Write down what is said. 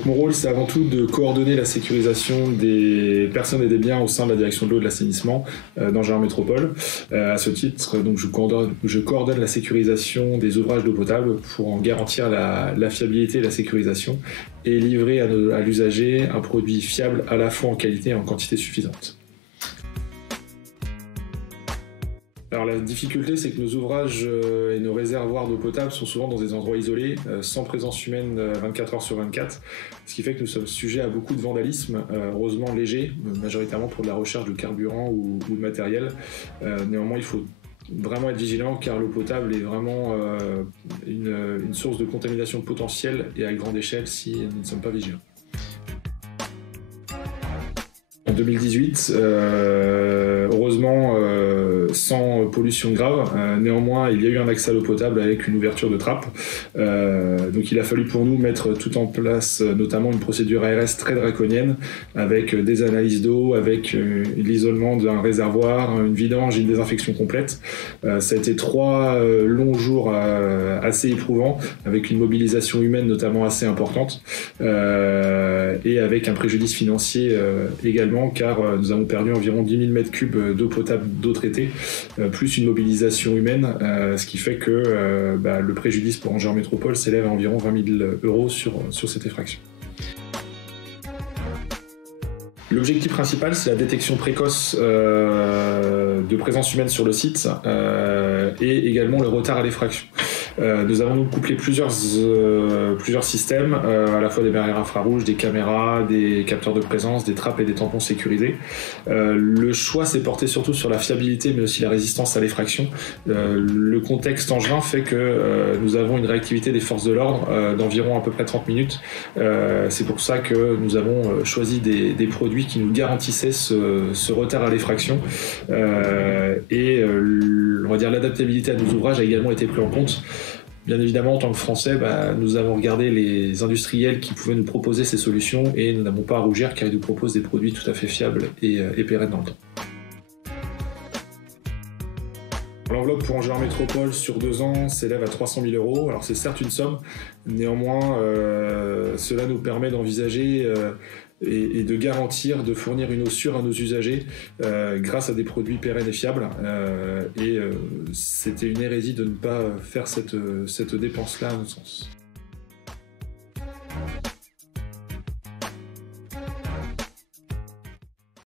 Donc mon rôle, c'est avant tout de coordonner la sécurisation des personnes et des biens au sein de la direction de l'eau et de l'assainissement d'Angers Métropole. À ce titre, donc, je coordonne la sécurisation des ouvrages d'eau potable pour en garantir la fiabilité et la sécurisation et livrer à l'usager un produit fiable à la fois en qualité et en quantité suffisante. Alors la difficulté, c'est que nos ouvrages et nos réservoirs d'eau potable sont souvent dans des endroits isolés, sans présence humaine 24 heures sur 24, ce qui fait que nous sommes sujets à beaucoup de vandalisme, heureusement léger, majoritairement pour de la recherche de carburant ou de matériel. Néanmoins, il faut vraiment être vigilant car l'eau potable est vraiment une source de contamination potentielle et à grande échelle si nous ne sommes pas vigilants. En 2018, heureusement, sans pollution grave. Néanmoins, il y a eu un accès à l'eau potable avec une ouverture de trappe. Donc il a fallu pour nous mettre tout en place, notamment une procédure ARS très draconienne, avec des analyses d'eau, avec l'isolement d'un réservoir, une vidange et une désinfection complète. Ça a été 3 longs jours assez éprouvants, avec une mobilisation humaine notamment assez importante, et avec un préjudice financier également, car nous avons perdu environ 10 000 m3 d'eau potable, d'eau traitée, plus une mobilisation humaine, ce qui fait que le préjudice pour Angers Métropole s'élève à environ 20 000 € sur cette effraction. L'objectif principal, c'est la détection précoce de présence humaine sur le site et également le retard à l'effraction. Nous avons donc couplé plusieurs systèmes, à la fois des barrières infrarouges, des caméras, des capteurs de présence, des trappes et des tampons sécurisés. Le choix s'est porté surtout sur la fiabilité mais aussi la résistance à l'effraction. Le contexte angevin fait que nous avons une réactivité des forces de l'ordre d'environ à peu près 30 minutes. C'est pour ça que nous avons choisi des produits qui nous garantissaient ce retard à l'effraction, et on va dire l'adaptabilité à nos ouvrages a également été pris en compte. Bien évidemment, en tant que Français, nous avons regardé les industriels qui pouvaient nous proposer ces solutions et nous n'avons pas à rougir car ils nous proposent des produits tout à fait fiables et pérennes dans le temps. L'enveloppe pour Angers Métropole sur 2 ans s'élève à 300 000 €. Alors c'est certes une somme, néanmoins cela nous permet d'envisager et de garantir de fournir une eau sûre à nos usagers grâce à des produits pérennes et fiables. C'était une hérésie de ne pas faire cette dépense-là à notre sens.